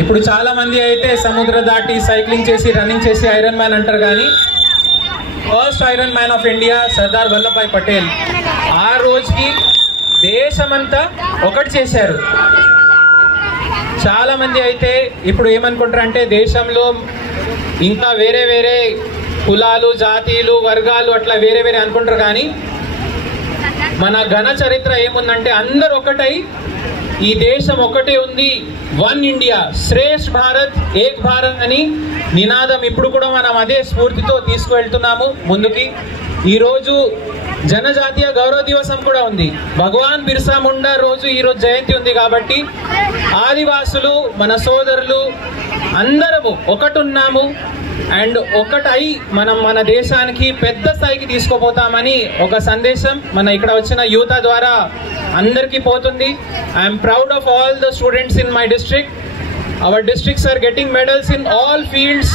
ఇప్పుడు చాలా మంది అయితే సముద్ర దాటి సైక్లింగ్ చేసి రన్నింగ్ చేసి ఐరన్ మ్యాన్ అంటారు, కానీ first iron man of India Sardar Vallabhbhai Patel ఆ రోజుకి దేశమంతా ఒకటి చేశారు. చాలా మంది అయితే ఇప్పుడు ఏమనుకుంటారు అంటే దేశంలో ఇంకా వేరే వేరే కులాలు జాతీయులు వర్గాలు అట్లా వేరే వేరే అనుకుంటారు, కానీ మన ఘన చరిత్ర ఏముందంటే అందరు ఒకటై ఈ దేశం ఒకటే ఉంది, వన్ ఇండియా శ్రేష్ఠ భారత్ ఏక్ భారత్ అని నినాదం ఇప్పుడు కూడా మనం అదే స్ఫూర్తితో తీసుకువెళ్తున్నాము ముందుకి. ఈరోజు జనజాతీయ గౌరవ దివసం కూడా ఉంది, భగవాన్ బిర్సా ముండా రోజు ఈరోజు జయంతి ఉంది. కాబట్టి ఆదివాసులు మన సోదరులు అందరము ఒకటున్నాము అండ్ ఒకటై మనం మన దేశానికి పెద్ద స్థాయికి తీసుకుపోతామని ఒక సందేశం మన ఇక్కడ వచ్చిన యువత ద్వారా అందరికీ పోతుంది. I'm proud of all the students in my district. Our districts are getting medals in all fields.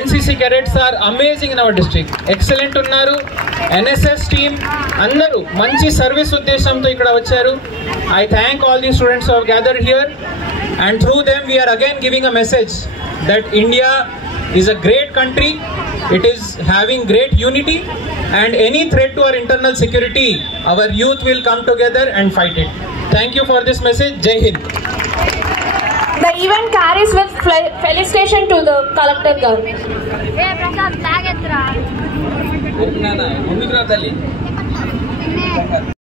NCC cadets are amazing in our district. Excellent unnaru. NSS team andaru manchi service uddeshamtho ikkada vacharu. I thank all the students who have gathered here, and through them we are again giving a message that India is a great country. It is having great unity, and any threat to our internal security, our youth will come together and fight it. Thank you for this message. Jai Hind. The event carries with felicitation to the collector government. Hey Prasad, flag etra.